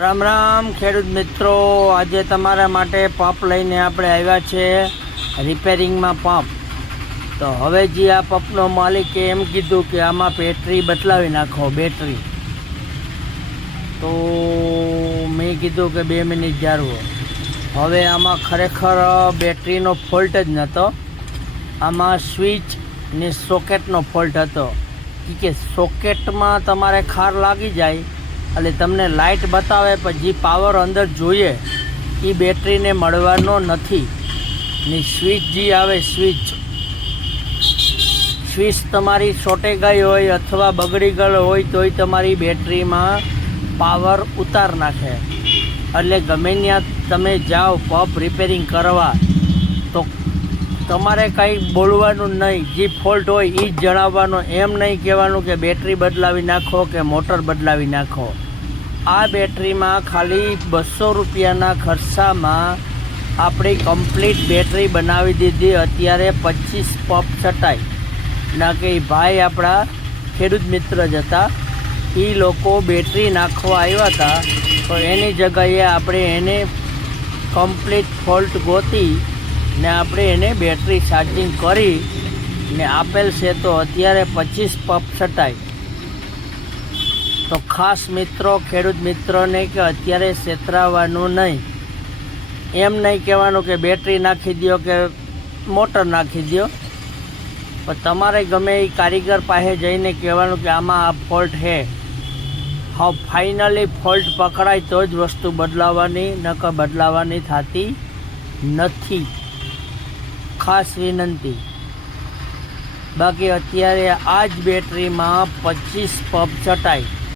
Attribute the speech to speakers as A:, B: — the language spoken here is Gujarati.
A: રામ રામ, ખેડૂત મિત્રો. આજે તમારા માટે પંપ લઈને આપણે આવ્યા છે રિપેરિંગમાં પંપ. તો હવે જે આ પંપનો માલિકે એમ કીધું કે આમાં બેટરી બદલાવી નાખો બેટરી તો મેં કીધું કે બે મિનિટ જાળવો. હવે આમાં ખરેખર બેટરીનો ફોલ્ટ જ નહોતો આમાં સ્વિચ ને સોકેટનો ફોલ્ટ હતો. કે સોકેટમાં તમારે ખાર લાગી જાય એટલે તમને લાઇટ બતાવે પણ જે પાવર અંદર જોઈએ, એ બેટરીને મળવાનો નથી. ને સ્વિચ જે આવે, સ્વિચ. સ્વિચ તમારી છોટે ગઈ હોય અથવા બગડી ગઈ હોય તોય તમારી બેટરીમાં પાવર ઉતાર નાખે. એટલે ગમે ત્યાં તમે જાઓ પંપ રિપેરિંગ કરવા, તો તમારે કંઈ બોલવાનું નહીં. જે ફોલ્ટ હોય એ જ જણાવવાનો. એમ નહીં કહેવાનું કે બેટરી બદલાવી નાખો કે મોટર બદલાવી નાખો. આ બેટરીમાં ખાલી બસો રૂપિયાના ખર્ચામાં આપણી કમ્પ્લીટ બેટરી બનાવી દીધી. અત્યારે પચીસ પપ છટાઈ ના કે ભાઈ આપણા ખેડૂત મિત્ર જ હતા. એ લોકો બેટરી નાખવા આવ્યા હતા. તો એની જગ્યાએ આપણે એને કમ્પ્લીટ ફોલ્ટ ગોતી ને આપણે એને બેટરી ચાર્જિંગ કરી ને આપેલ છે તો અત્યારે પચીસ પપ છટાઈ તો ખાસ મિત્રો, ખેડૂત મિત્રોને કે અત્યારે છેતરાવાનું નહીં. એમ નહીં કહેવાનું કે બેટરી નાખી દો કે મોટર નાખી દો પણ તમારે ગમે એ કારીગર પાસે જઈને કહેવાનું કે આમાં આ ફોલ્ટ છે હા ફાઇનલી ફોલ્ટ પકડાય તો જ વસ્તુ બદલાવાની, નકર બદલાવાની થતી નથી. ખાસ વિનંતી. બાકી અત્યારે આ જ બેટરીમાં પચીસ પંપ ચટાઈ